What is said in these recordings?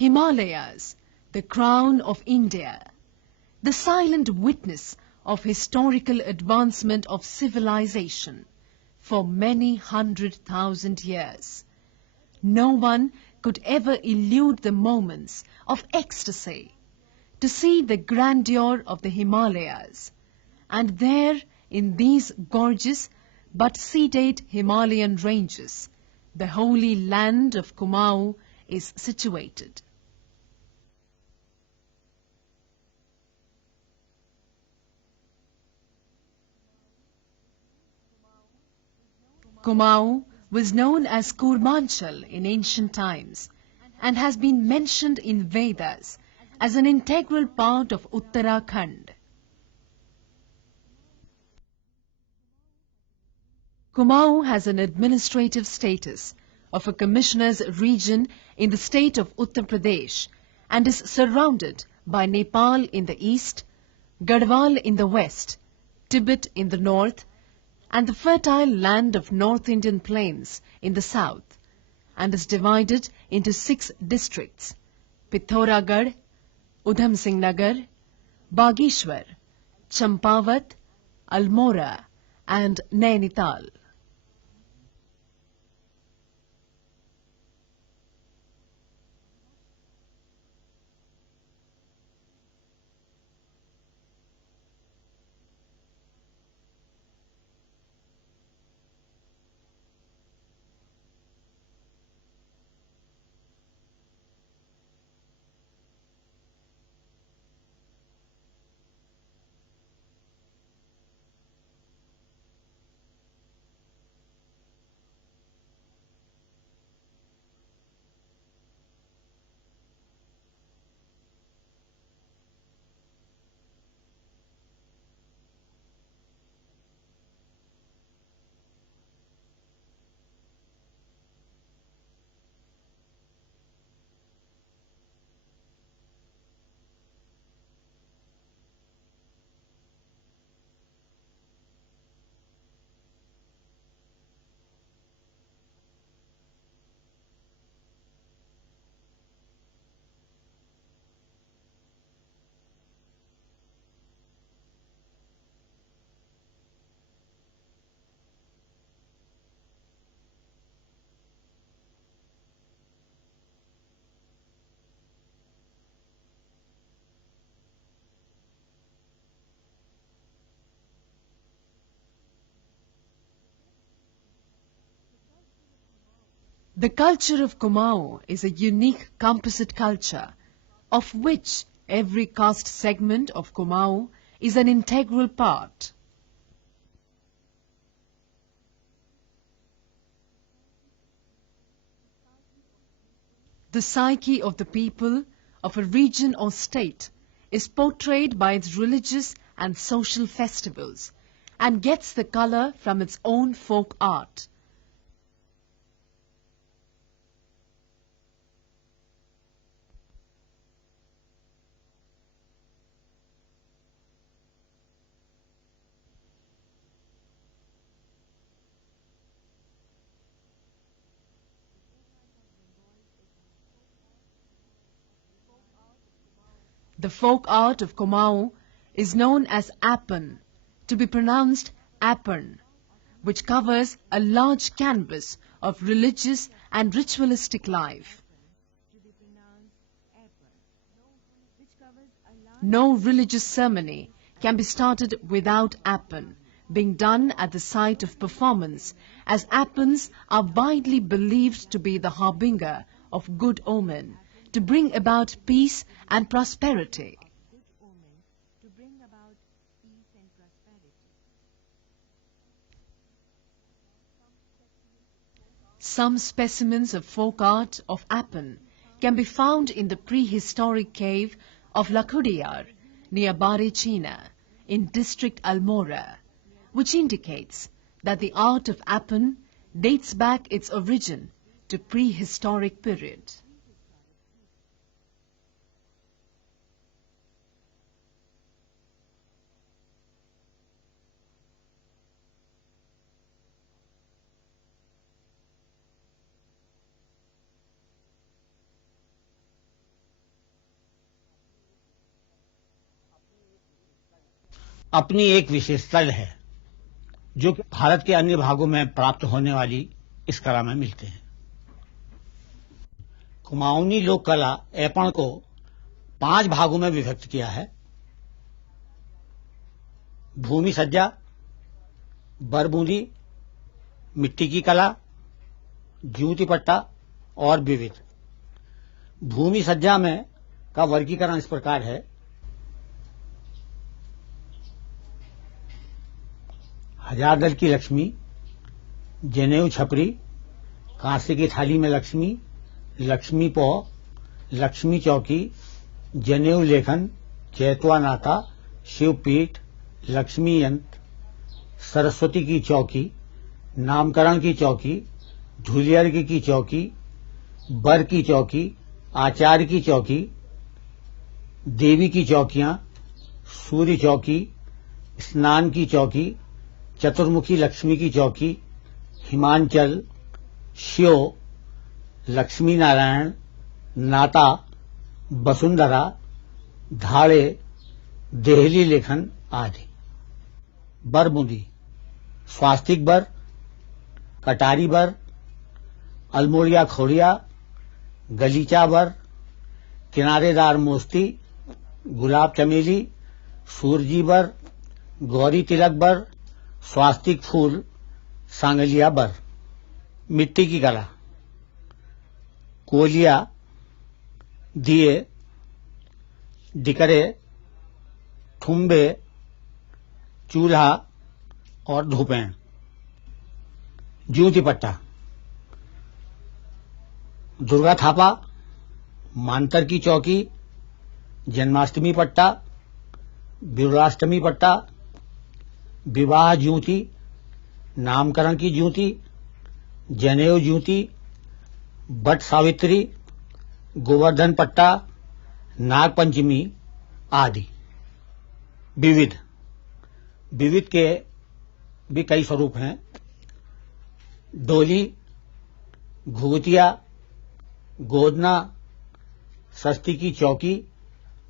Himalayas, the crown of India, the silent witness of historical advancement of civilization for many 100,000 years. No one could ever elude the moments of ecstasy to see the grandeur of the Himalayas. And there, in these gorgeous but sedate Himalayan ranges, the holy land of Kumaon is situated. Kumaon was known as Kurmanchal in ancient times and has been mentioned in Vedas as an integral part of Uttarakhand. Kumaon has an administrative status of a commissioner's region in the state of Uttar Pradesh and is surrounded by Nepal in the east, Garhwal in the west, Tibet in the north, and the fertile land of North Indian plains in the south, and is divided into 6 districts: Pithoragarh, Udham Singh Nagar, Bageshwar, Champawat, Almora, and Nainital. The culture of Kumaon is a unique composite culture, of which every caste segment of Kumaon is an integral part. The psyche of the people of a region or state is portrayed by its religious and social festivals and gets the color from its own folk art. The folk art of Kumaon is known as Apan, to be pronounced Apan, which covers a large canvas of religious and ritualistic life. No religious ceremony can be started without Apan being done at the site of performance, as Apans are widely believed to be the harbinger of good omen, to bring about peace and prosperity. Some specimens of folk art of Apan can be found in the prehistoric cave of Lakhudiyar near Barechina in district Almora, which indicates that the art of Apan dates back its origin to prehistoric period. अपनी एक विशेषता है जो कि भारत के अन्य भागों में प्राप्त होने वाली इस कला में मिलते हैं। कुमाऊनी लोक कला ऐपण को 5 भागों में विभक्त किया है। भूमि सज्जा, बरबूंदी, मिट्टी की कला, ज्योति पट्टा और विविध। भूमि सज्जा में का वर्गीकरण इस प्रकार है। हजार दल की लक्ष्मी, जनेऊ छपरी, कांसे की थाली में लक्ष्मी, लक्ष्मी पौ, लक्ष्मी चौकी, जनेऊ लेखन, चैतवा नाता, शिवपीठ, लक्ष्मी यंत्र, सरस्वती की चौकी, नामकरण की चौकी, धुलियर्ग की चौकी, बर की चौकी, आचार्य की चौकी, देवी की चौकियां, सूर्य चौकी, स्नान की चौकी, चतुर्मुखी लक्ष्मी की चौकी, हिमांचल, शिव, लक्ष्मी नारायण, नाता, वसुंधरा, धाड़े, देहली लेखन आदि। बरबूंदी, स्वास्तिक बर, कटारी बर, अल्मोड़िया खोड़िया, गलीचा बर, किनारेदार मोस्ती, गुलाब चमेली, सूरजी बर, गौरी तिलक बर, स्वास्तिक फूल, सांगलिया बर। मिट्टी की कला, कोलिया, दिए, डिकरे, ठुम्बे, चूल्हा और धूपें। ज्योति पट्टा, दुर्गा थापा, मांतर की चौकी, जन्माष्टमी पट्टा, विरुलाष्टमी पट्टा, विवाह ज्योति, नामकरण की ज्योति, जनेऊ ज्योति, बट सावित्री, गोवर्धन पट्टा, नाग पंचमी आदि। विविध, विविध के भी कई स्वरूप हैं। डोली, घुघुतिया, गोदना, सस्ती की चौकी,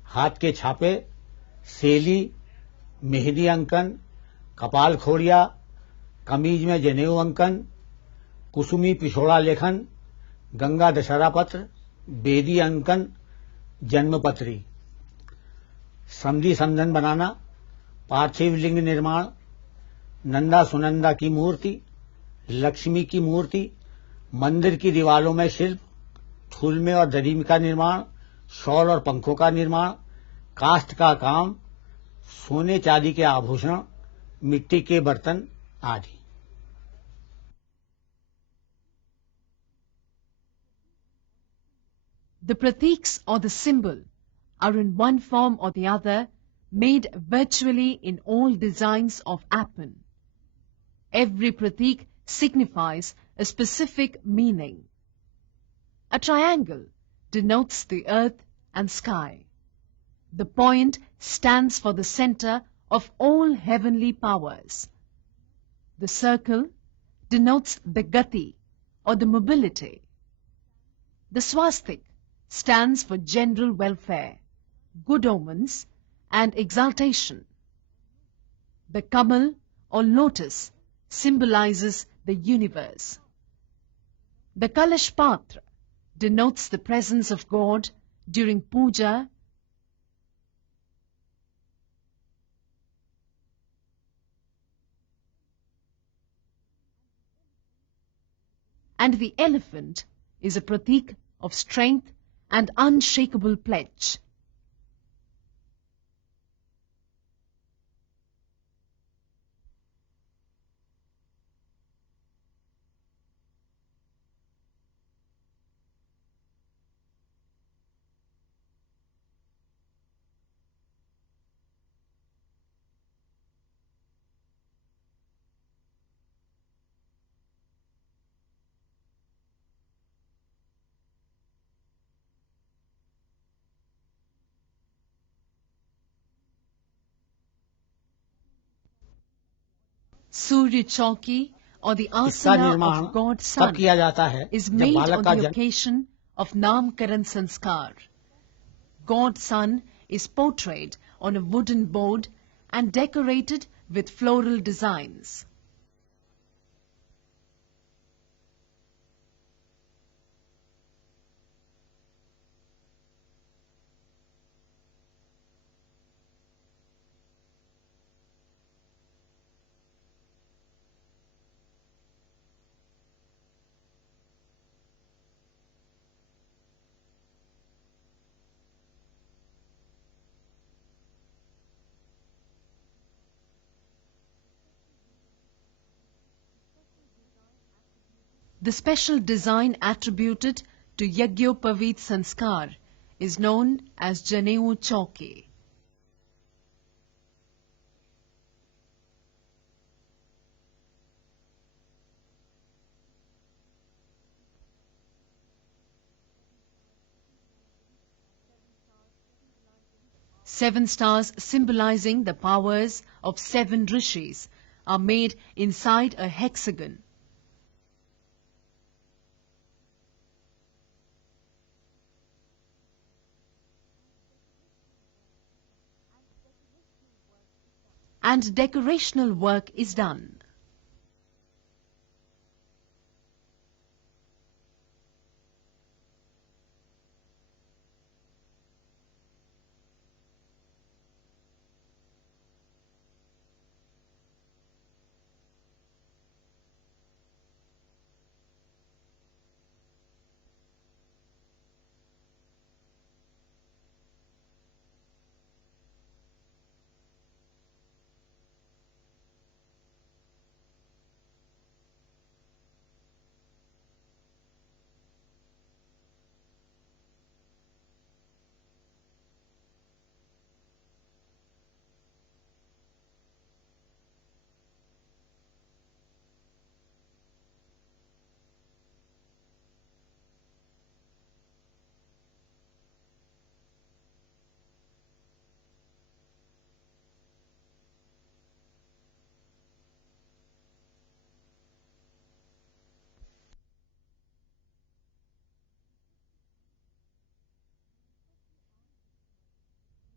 हाथ के छापे, सेली, मेहंदी अंकन, कपाल खोड़िया, कमीज में जनेऊ अंकन, कुसुमी पिछोड़ा लेखन, गंगा दशहरा पत्र, बेदी अंकन, जन्मपत्री। समधी समधन बनाना, पार्थिव लिंग निर्माण, नंदा सुनंदा की मूर्ति, लक्ष्मी की मूर्ति, मंदिर की दीवारों में शिल्प, थुलमे और दरीम का निर्माण, शॉल और पंखों का निर्माण, काष्ठ का काम, सोने चांदी के आभूषण, मिट्टी के बर्तन आदि। The pratiks or the symbol are in one form or the other made virtually in all designs of Appin. Every pratik signifies a specific meaning. A triangle denotes the earth and sky. The point stands for the center of all heavenly powers. The circle denotes the gati or the mobility. The swastik stands for general welfare, good omens and exaltation. The kamal or lotus symbolizes the universe. The kalash patra denotes the presence of God during puja and the elephant is a pratik of strength and unshakable pledge. Surya Chauki or the asana of God Sun is made on the occasion of Namkaran Sanskar. God Sun is portrayed on a wooden board and decorated with floral designs. The special design attributed to Yagyopavit Sanskar is known as Janeu Chauki. Seven stars symbolizing the powers of seven rishis are made inside a hexagon. And decorational work is done.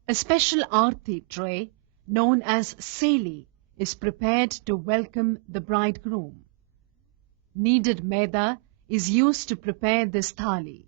A special aarti tray known as seli is prepared to welcome the bridegroom. Kneaded maida is used to prepare this thali.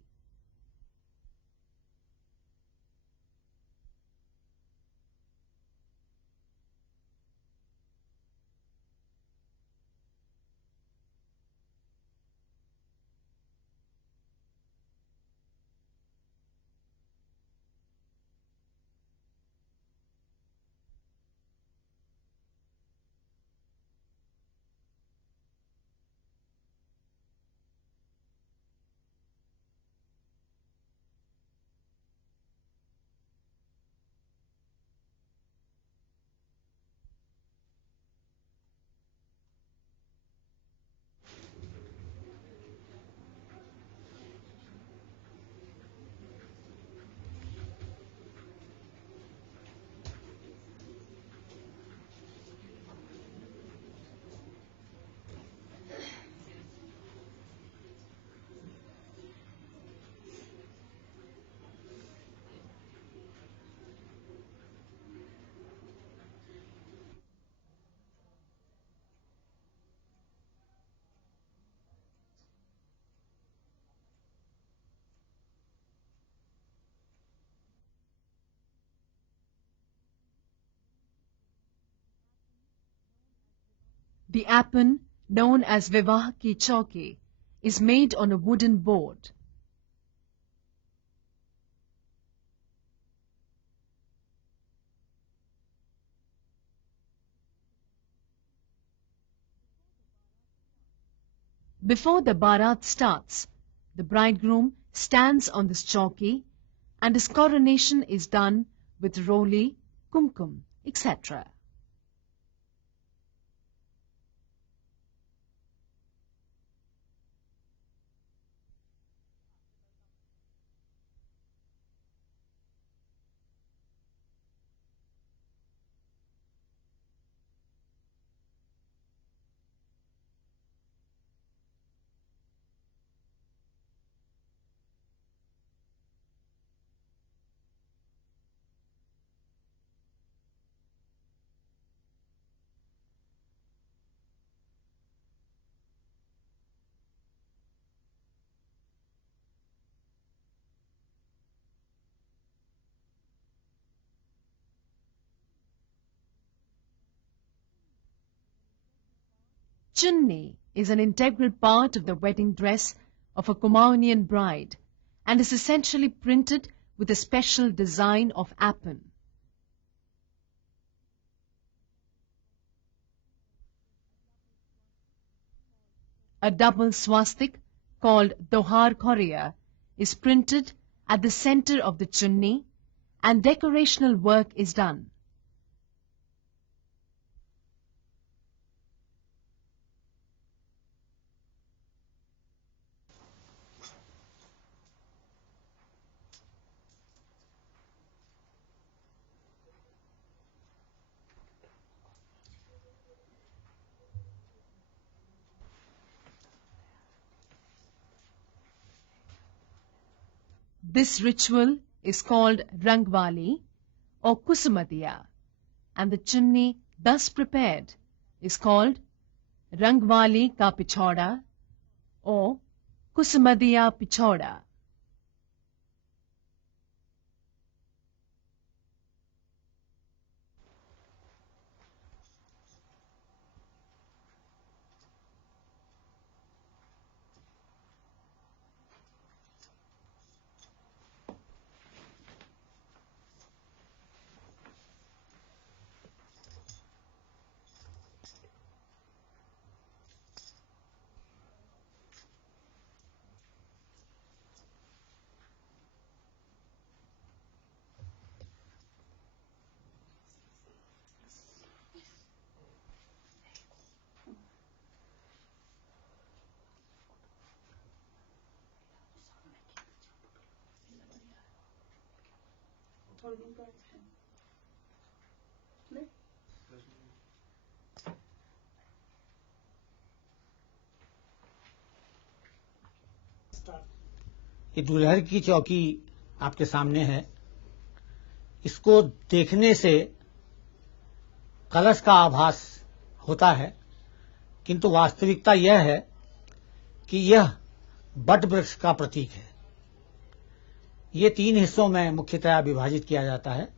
The appon, known as Vivah Ki Chauki, is made on a wooden board. Before the Bharat starts, the bridegroom stands on this chauki and his coronation is done with roli, kumkum, etc. Chunni is an integral part of the wedding dress of a Kumaonian bride and is essentially printed with a special design of appan. A double swastik called Dohar Khoria is printed at the center of the chunni and decorational work is done. This ritual is called Rangwali or Kusumadiya, and the chunni thus prepared is called Rangwali ka Pichauda or Kusumadiya Pichauda. ये दुल्हन की चौकी आपके सामने है। इसको देखने से कलश का आभास होता है, किंतु वास्तविकता यह है कि यह बट वृक्ष का प्रतीक है। ये 3 हिस्सों में मुख्यतया विभाजित किया जाता है।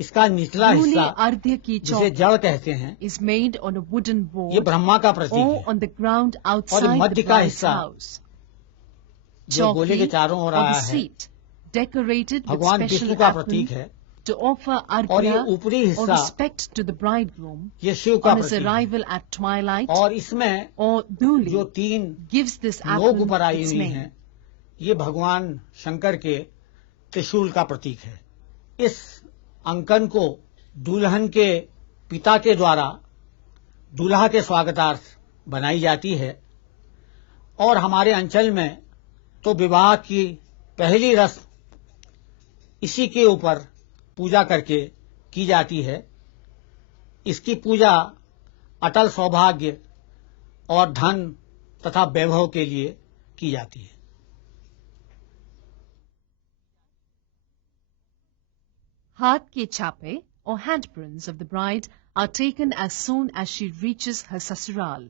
इसका निचला हिस्सा अर्ध्य की जिसे जड़ कहते हैं, is made on a wooden board ये ब्रह्मा का प्रतीक or है on the ground और outside मध्य the का bride's हिस्सा house. जो गोले के चारों ओर or आया the है, seat decorated with भगवान special विष्णु का appan प्रतीक है to offer और ये arghya ऊपरी or हिस्सा respect to the bridegroom ये शिव का on his प्रतीक है arrival at twilight, और इसमें or जो duli 3 gives this नोक appan ऊपर आई its हुई name. हैं, ये भगवान शंकर के त्रिशूल का प्रतीक है। इस अंकन को दुल्हन के पिता के द्वारा दूल्हा के स्वागतार्थ बनाई जाती है और हमारे अंचल में तो विवाह की पहली रस्म इसी के ऊपर पूजा करके की जाती है। इसकी पूजा अटल सौभाग्य और धन तथा वैभव के लिए की जाती है। Haath ke chape or handprints of the bride are taken as soon as she reaches her sasural,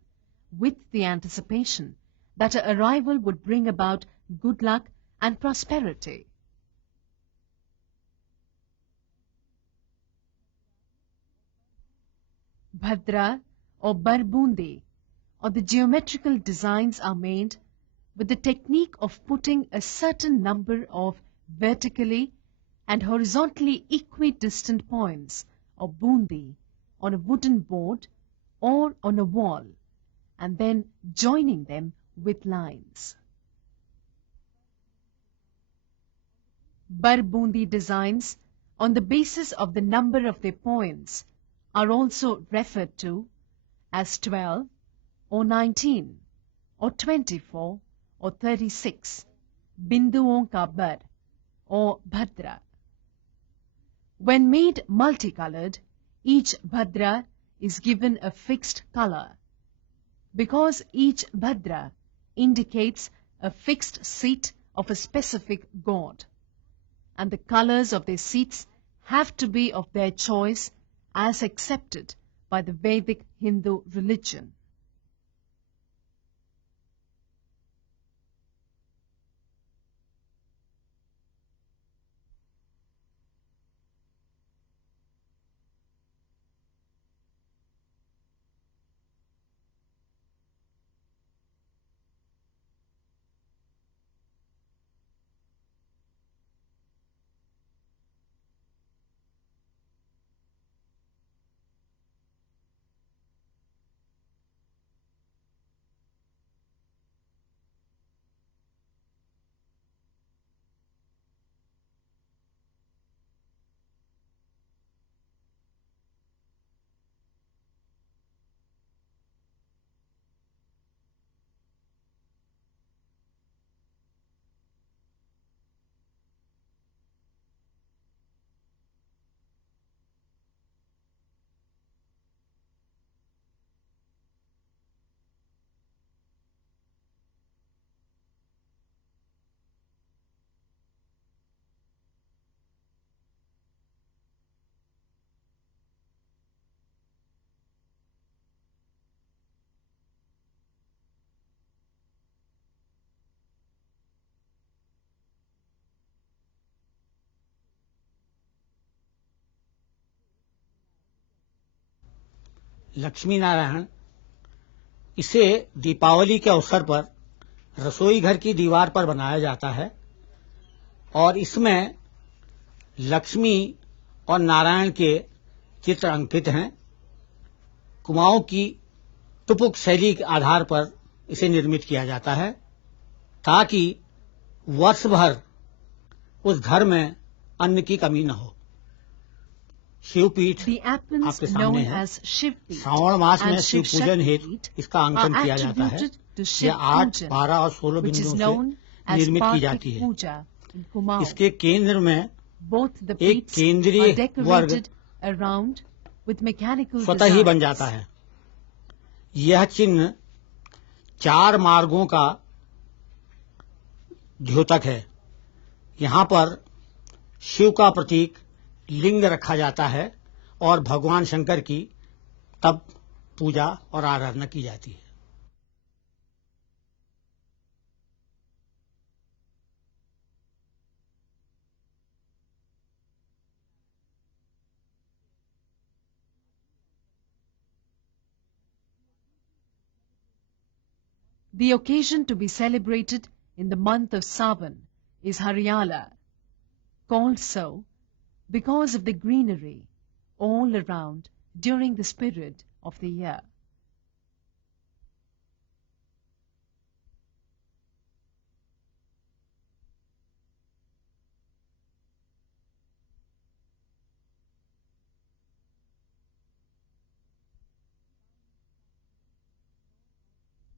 with the anticipation that her arrival would bring about good luck and prosperity. Bhadra or Barbundi or the geometrical designs are made with the technique of putting a certain number of vertically and horizontally equidistant points or bundi on a wooden board or on a wall and then joining them with lines. Barbundi designs on the basis of the number of their points are also referred to as 12 or 19 or 24 or 36 binduon ka bar or bhadra. When made multicolored, each bhadra is given a fixed color because each bhadra indicates a fixed seat of a specific god, and the colors of their seats have to be of their choice as accepted by the Vedic Hindu religion. Lakshmi Narayan, इसे दीपावली के अवसर पर रसोई घर की दीवार पर बनाया जाता है और इसमें लक्ष्मी और नारायण के चित्र अंकित हैं। कुमाऊं की टुपुक शैली के आधार पर इसे निर्मित किया जाता है ताकि वर्ष भर उस घर में अन्न की कमी न हो। शिवपीठ The apples आपके known सामने है। as Shivpeet श्रावण मास में and शिव Shiv पूजन Shakti हेतु Peet इसका अंकन are किया जाता है। attributed to यह Shiv 8, Pujan, 12 और 16 which is बिंदुओं known से as निर्मित की Parthik जाती है। Puja in Kumaon. इसके केंद्र में Both the एक peats केंद्रीय are वर्ग decorated around with mechanical स्वतः ही बन designs. जाता है। यह चिन्ह 4 मार्गों का द्योतक है। यहाँ पर शिव का प्रतीक लिंग रखा जाता है और भगवान शंकर की तब पूजा और आराधना की जाती है। The occasion to be celebrated in the month of Sawan is Haryala, called so because of the greenery all around during this period of the year.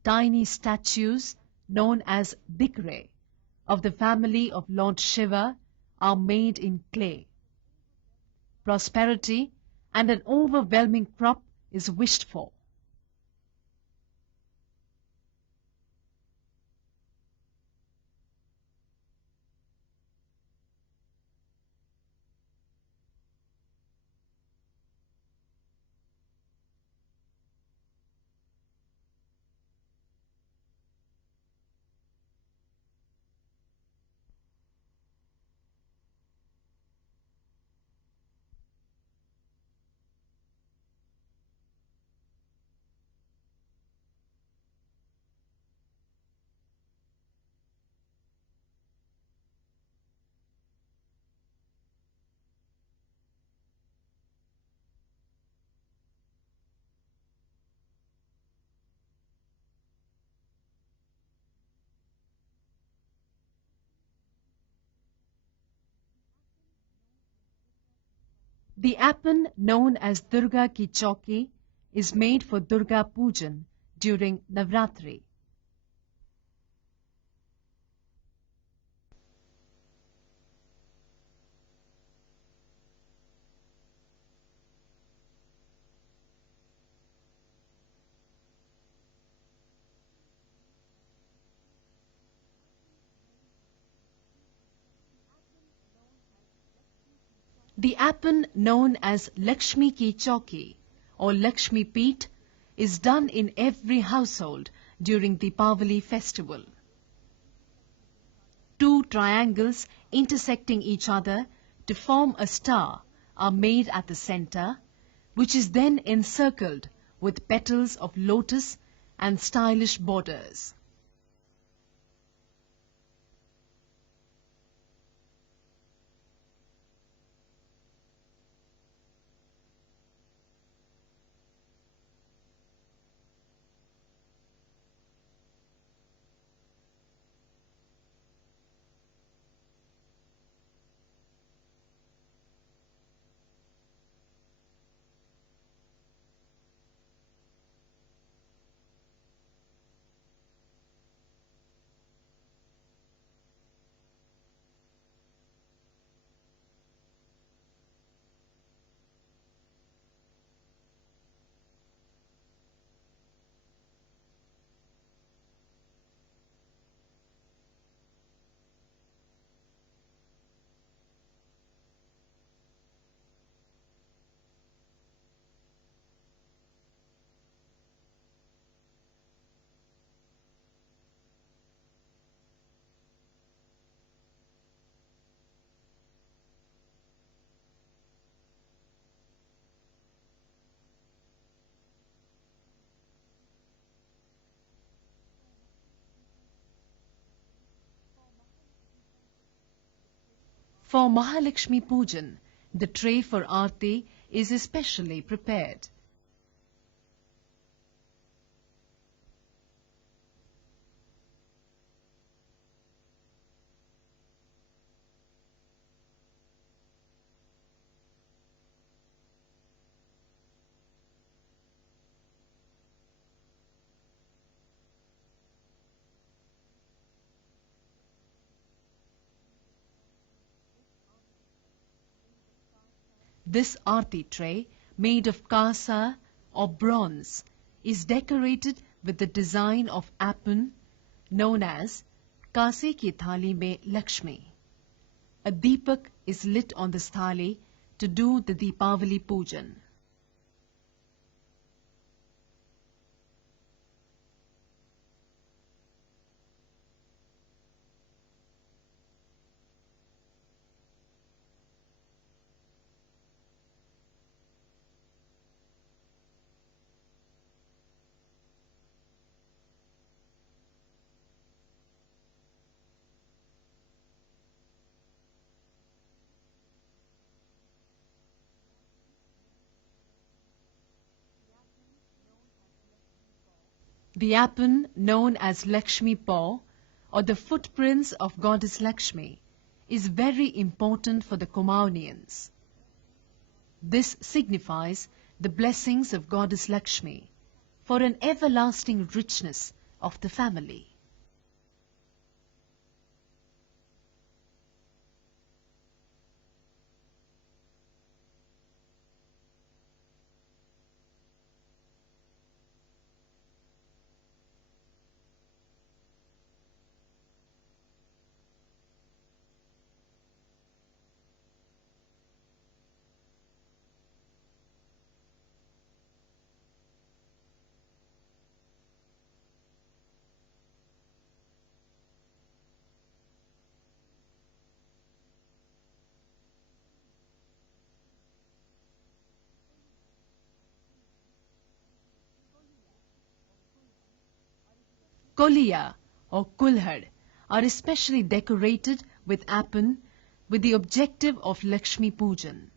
Tiny statues known as Bikre of the family of Lord Shiva are made in clay. Prosperity and an overwhelming crop is wished for. The appan known as Durga Ki Chauki is made for Durga Pujan during Navratri. The appan known as Lakshmi Ki Chauki or Lakshmi Peet is done in every household during Deepavali festival. 2 triangles intersecting each other to form a star are made at the center, which is then encircled with petals of lotus and stylish borders. For Mahalakshmi Pujan, the tray for Aarti is especially prepared. This Aarti tray, made of kasa or bronze, is decorated with the design of appan, known as Kase ki thali mein Lakshmi. A deepak is lit on this thali to do the Deepavali Pujan. The appan, known as Lakshmi paw, or the footprints of Goddess Lakshmi, is very important for the Kumaonians. This signifies the blessings of Goddess Lakshmi for an everlasting richness of the family. Koliya or kulhad are especially decorated with appan with the objective of Lakshmi Pujan.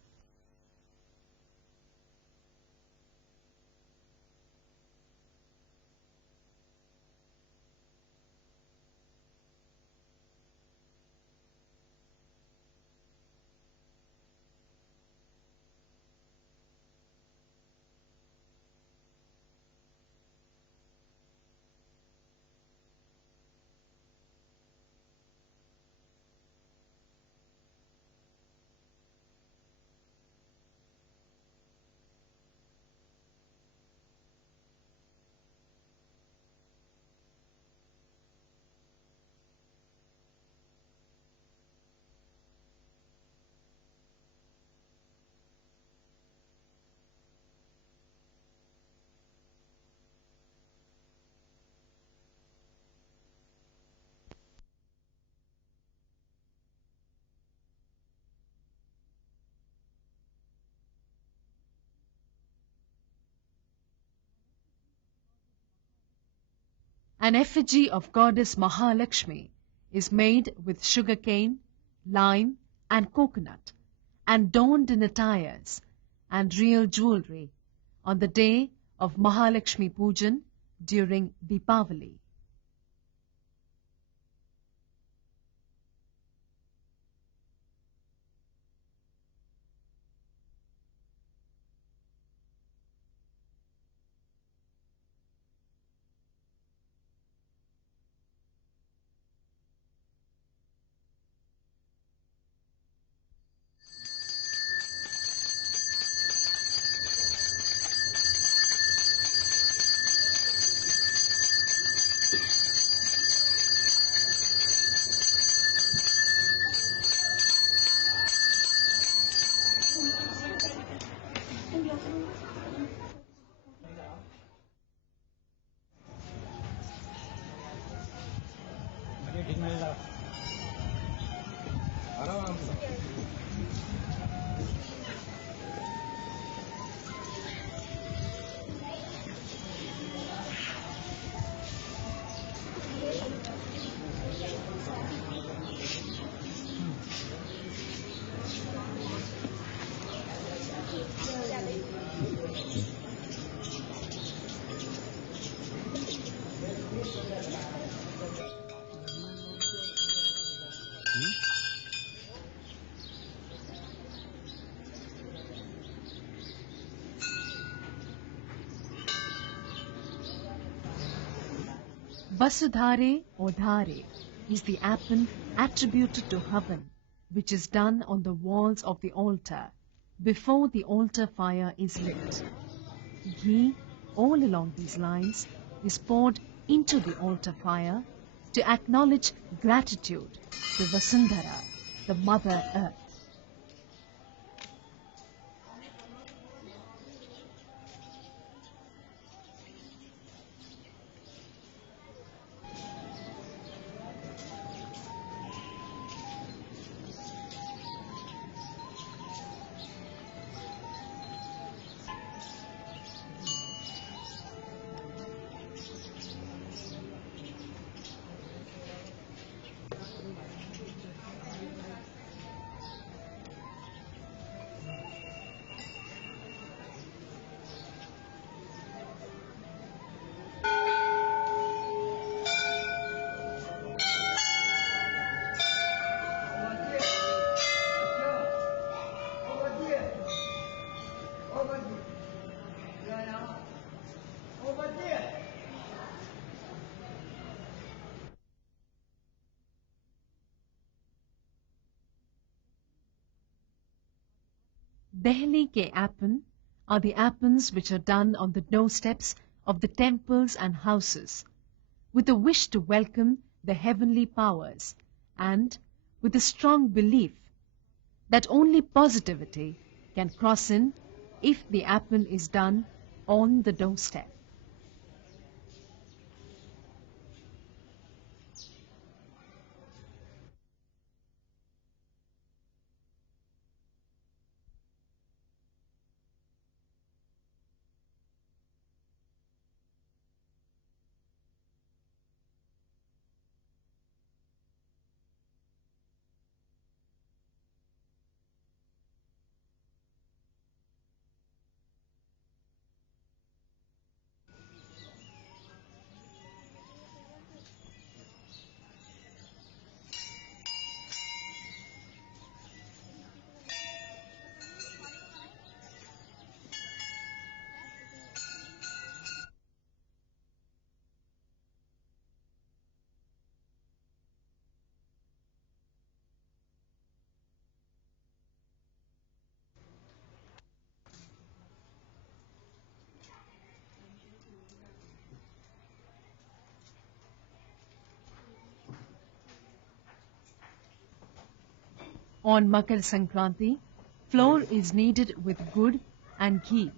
An effigy of Goddess Mahalakshmi is made with sugarcane, lime and coconut and donned in attires and real jewelry on the day of Mahalakshmi Pujan during Deepavali. Vasudhare or Dhare is the appen attributed to Havan, which is done on the walls of the altar before the altar fire is lit. Ghee, all along these lines, is poured into the altar fire to acknowledge gratitude to Vasundhara, the Mother Earth. Delhi ke appen are the appens which are done on the doorsteps of the temples and houses, with a wish to welcome the heavenly powers and with a strong belief that only positivity can cross in if the appen is done on the doorstep. On Makar Sankranti, flour is kneaded with gur and ghee.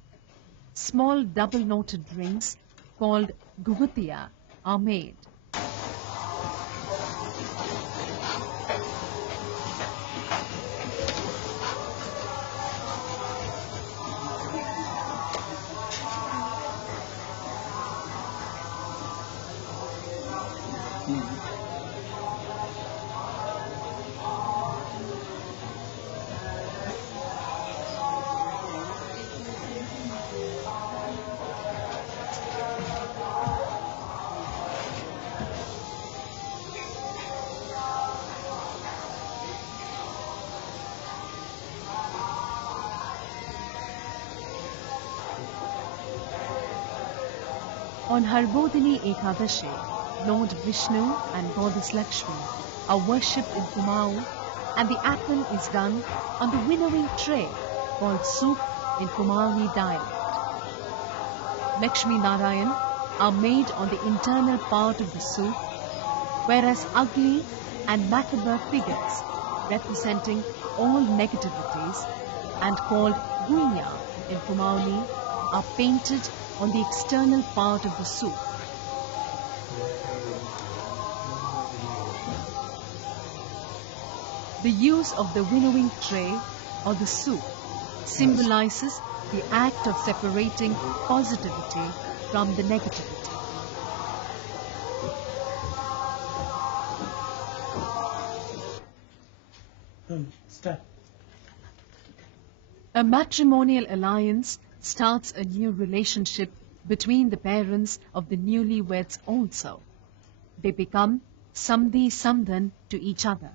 Small double-noted rings called gugutiya are made. On Harbodhini Ekadashi, Lord Vishnu and Goddess Lakshmi are worshipped in Kumaon, and the appen is done on the winnowing tray called soup in Kumaoni dialect. Lakshmi Narayan are made on the internal part of the soup, whereas ugly and macabre figures representing all negativities and called guinya in Kumaoni are painted on the external part of the soup. The use of the winnowing tray or the soup symbolizes the act of separating positivity from the negativity. Start. A matrimonial alliance starts a new relationship between the parents of the newlyweds also. They become Samdhi Samdhan to each other.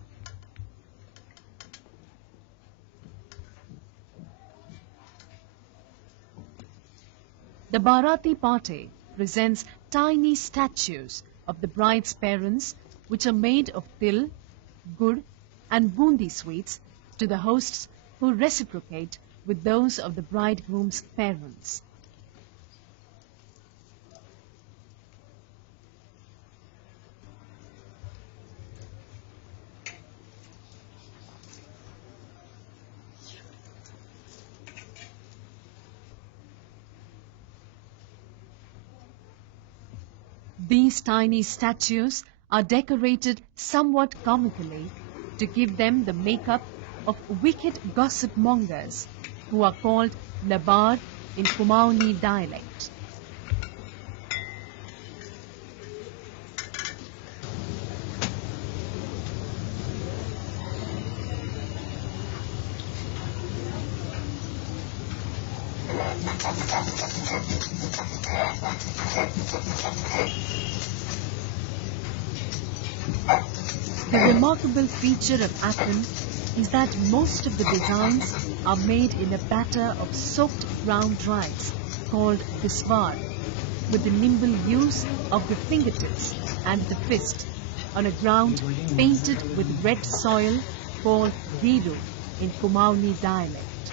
The Bharati party presents tiny statues of the bride's parents, which are made of til, gur, and bundi sweets, to the hosts who reciprocate with those of the bridegroom's parents. These tiny statues are decorated somewhat comically to give them the makeup of wicked gossip mongers, who are called labar in Kumaoni dialect. The remarkable feature of Appin is that most of the designs are made in a batter of soaked ground rice called biswar, with the nimble use of the fingertips and the fist on a ground painted with red soil called biru in Kumaoni dialect.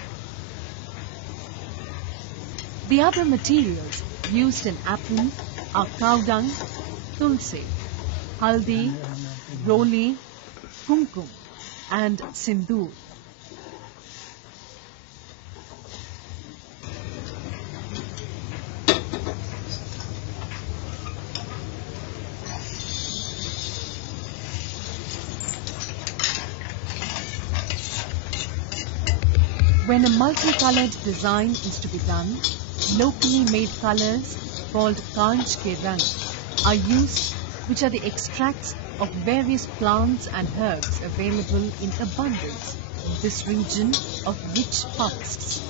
The other materials used in Appin are cow dung, tulsi, haldi, roli, kumkum, and sindoor. When a multicolored design is to be done, locally made colors called kanj ke rang are used, which are the extracts of various plants and herbs available in abundance in this region of rich forests.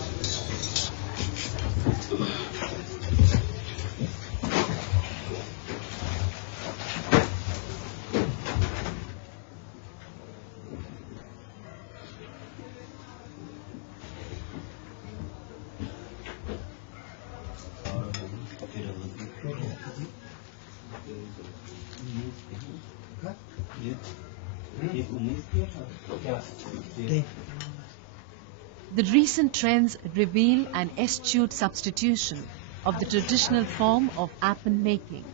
The recent trends reveal an eschewed substitution of the traditional form of Appin making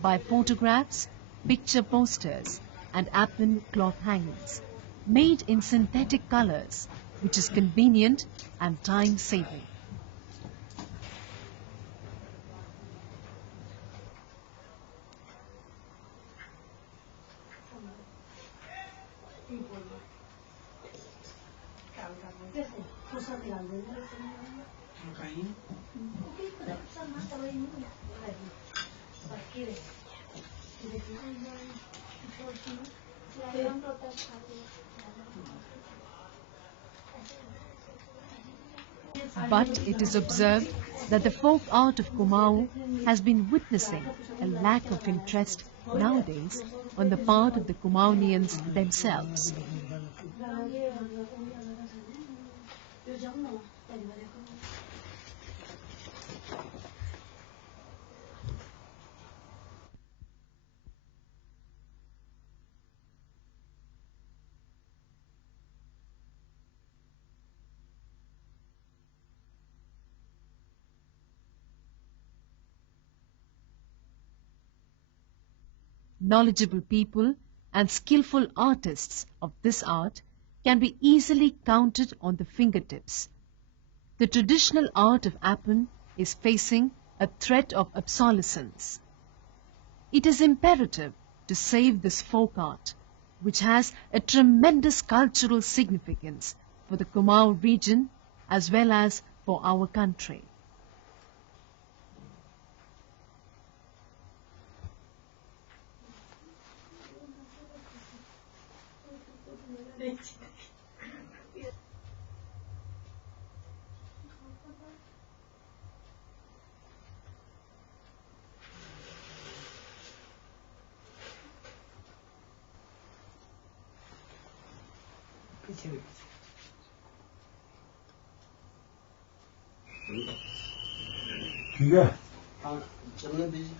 by photographs, picture posters, and Appin cloth hangings, made in synthetic colors, which is convenient and time-saving. But it is observed that the folk art of Kumaon has been witnessing a lack of interest nowadays on the part of the Kumaonians themselves. Knowledgeable people and skillful artists of this art can be easily counted on the fingertips. The traditional art of Appin is facing a threat of obsolescence. It is imperative to save this folk art, which has a tremendous cultural significance for the Kumaon region as well as for our country. ठीक है हाँ चलने दीजिए